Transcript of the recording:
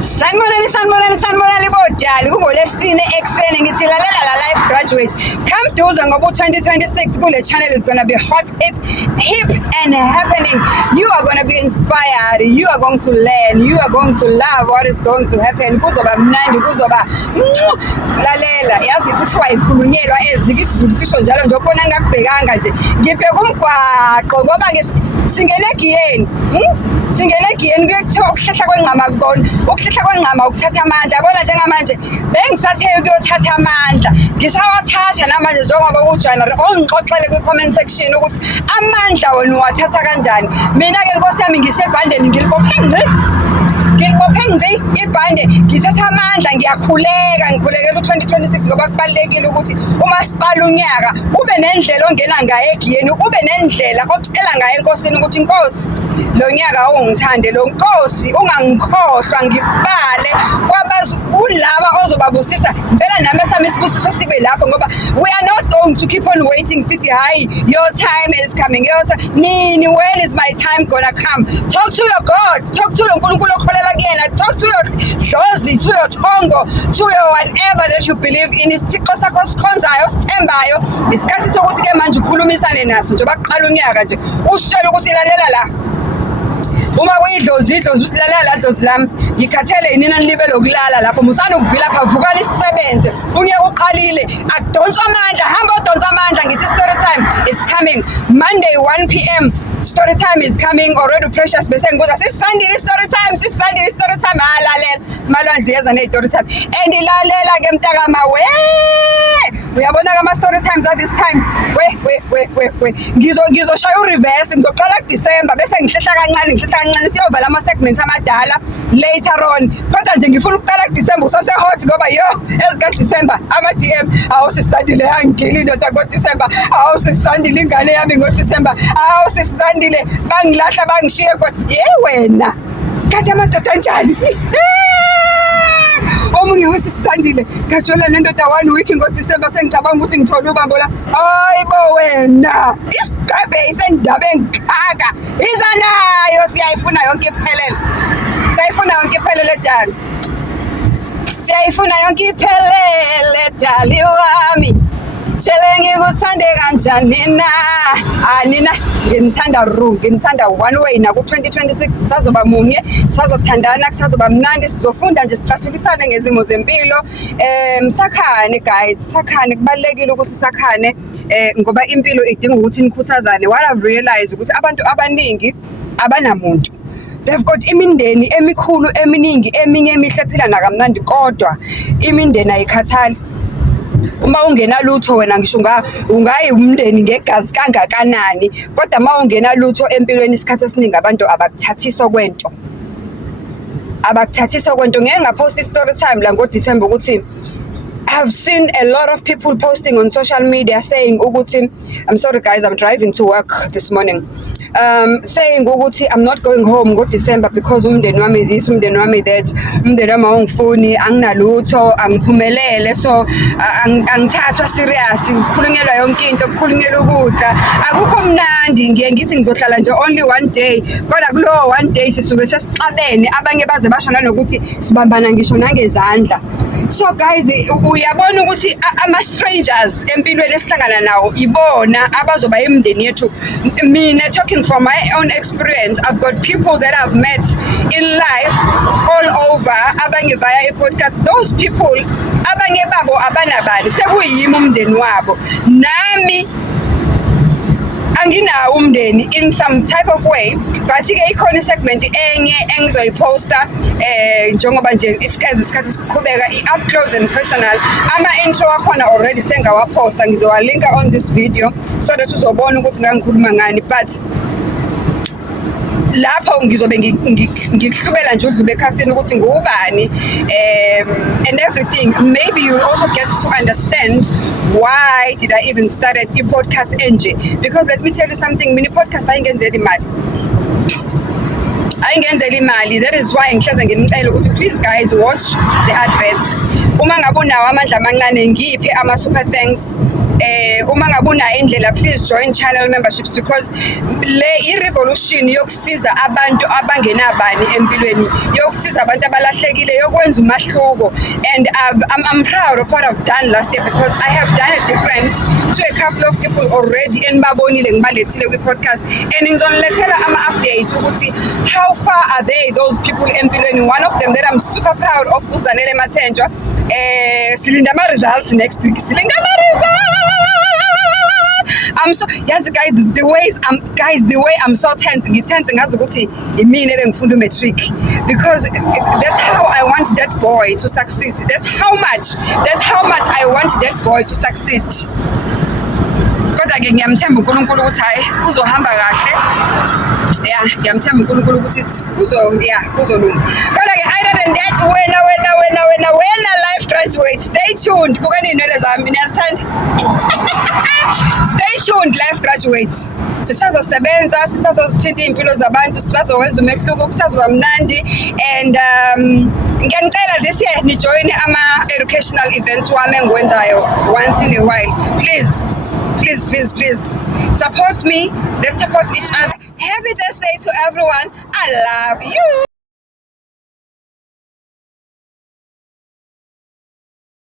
Sanibonani bodali kungolesine ekseni ngithi lalela la life graduates come duze ngoba 2026 kule channel is going to be hot, it's hip and happening. You are going to be inspired, you are going to learn, you are going to love what is going to happen. Kuzoba mnandi, kuzoba lalela yazi kuthiwa ikhulunyelwa eziki isiZulu sisho njalo nje ubona ngakubhekanga nje ngibheka umgwaqo ngoba singene egiyeni singene egiyeni kuyekuthiwa ukuhlahla kwenqama kukona ukuhlahla kwenqama ukuthatha amandla yabona njengamanje bengisathe ukuyothatha amandla ngisawathatha namanje njengoba uJanuary ongixoxele kwi-comment section ukuthi amandla wena uwathatha kanjani. Mina-ke Nkosi yami ngisebhandeni ngilibophe ngci ibhande ngithatha amandla ngikhulekela u-2026 ngoba kubalulekile ukuthi uma siqala unyaka ube nendlela ongena ngayo egiyeni, ube nendlela ocela ngayo enkosini ukuthi Nkosi lo nyaka ungithande, lo Nkosi ungangikhohlwa ngibale kulaba ozobabusisa ngicela nami esami isibusiso sibe lapho ngoba we are not going to keep on waiting sithi hayi your time is coming, nini when is my time gonna come. Talk to your God, talk to lo Nkulunkulu okholelwa kuyena, talk to your dlozi, to your thongo, to your whatever that you believe in. Isithixo sakho sikhonzayo sithembayo isikhathi sokuthi ke manje ukhulumisane naso njengoba kuqala unyaka nje usitshela ukuthi lalela la uma kuyidlozi uthi lalela la dlozi lami ngikhathele yinina nilibe lokulala lapho musana ukuvila lapha vukani sisebenze unyaka uqalile akudonsa amandla hamba udonsa amandla ngithi story time it's coming Monday 1 p.m. story time is coming already. Precious bese ngibuza sisandile story time alalela malwandle yeza ne story time and ilalela ke mntakama uyabona ka ama story times at this time we ngizoshaya ureverse ngizoqala kuDecember bese ngihlehla kancane siyovala ama segments amadala later on kodwa nje ngifuna ukuqala kuDecember usase hot ngoba ezika December ama DM awusisandile yangili ndoda ngoDecember awusisandile ingane yami ngoDecember awusisandile bangilahla bangishiye kodwa wena kanti amadoda anjani omunye wesisandile ngajola nendoda 1 week ngoDecember sengicabanga ukuthi ngithola ubambo la hayibo wena isigabe isendaba engikhaka izanayo siyayifuna yonke iphelele dali siyayifuna yonke iphelele dali wami tshele ngikuthande kanjani na nina nginithanda one way na ku-2026 sazoba munye sazothandana kusazoba mnandi sizofunda nje sicathulisane ngezimo zempilo sakhane guys sakhane kubalulekile ukuthi sakhane ngoba impilo idinga ukuthi nikhuthazane. What I've realized ukuthi abantu abaningi abanamuntu, they've got imindeni emikhulu eminingi eminye emihle phela nakamnandi kodwa imindeni ayikhathali. Uma ungena lutho wena ngisho ungayi umndeni ngegazi kangakanani kodwa uma ungena lutho empilweni isikhathi esiningi abantu abakuthathiso kwento ngeke ngapost story time la ngoDecember ukuthi I've seen a lot of people posting on social media saying ukuthi I'm sorry guys, I'm driving to work this morning, saying ukuthi I'm not going home ngoDecember because umndeni wami this, umndeni wami that, umndeni wami awungifuni, anginalutho, angiphumelele, so angithathwa serious, kukhulunyelwa yonke into, kukhulunyelwa ukudla akukho mnandi. Ngiye ngithi ngizohlala nje only one day kodwa kulowo one day sisuke sesixabene, abanye baze basho nanokuthi sibambana ngisho nangezandla. So guys, uyabona ukuthi ama-strangers empilweni esihlangana nawo ibona abazoba imindeni yethu. Mina talking from my own experience, I've got people that I've met in life all over, abanye via i-podcast. Those people abanye babo abanabani sekuyimi umndeni wabo. Nami anginawo umndeni in some type of way, but ke ikhona segment enye engizoyiposta njengoba nje isikhathi siqhubeka i-up close and personal. Ama intro akhona already sengawaposta, ngizowalinka on this video so that uzobona ukuthi ngangikhuluma ngani, but lapho ngizobe ngikuhlubela nje udlube ekhasini ukuthi ngubani and everything. Maybe you'll also get to understand why did I even started i-podcast enje, because let me tell you something, mini podcast ayingenzeli imali. That is why ngihleze nginicela ukuthi please guys watch the adverts. Uma ngabe unawo amandla amancane ngiphi ama super thanks uma ngabe unayo indlela, please join channel memberships, because le i-revolution yokusiza abantu abangenabani empilweni, yokusiza abantu abalahlekile, yokwenza umahluko. And I'm proud of what I've done last year, because I have done a difference to a couple of people already enibabonile ngibalethile kwi-podcast, and ngizonilethela ama-updates ukuthi how far are they, those people empilweni. One of them that I'm super proud of, uZanele Mathenjwa. Silinda ama-results next week. Silinda ama-results. I'm so, yes guys, the way I'm so tense, ngitense ngazi ukuthi imini ebengifunda umatric, because that's how I want that boy to succeed. That's how much I want that boy to succeed. Kodwa ke ngiyamthemba uNkulunkulu ukuthi hayi kuzohamba kahle. Yeah, ngiyamthemba uNkulunkulu ukuthi kuzolunga. Kodwa ke other than that, wena life graduate, stay tuned. Bukani inwele zami niyazithanda. Stay tuned, life graduates. Sisazosebenza, sisazozithinta impilo zabantu, sisazowenza umehluko, kusazoba mnandi. And ngiyanicela this year nijoin ama-educational events wami engiwenzayo once in a while. Please support me. Let's support each other. Happy Thursday to everyone. I love you.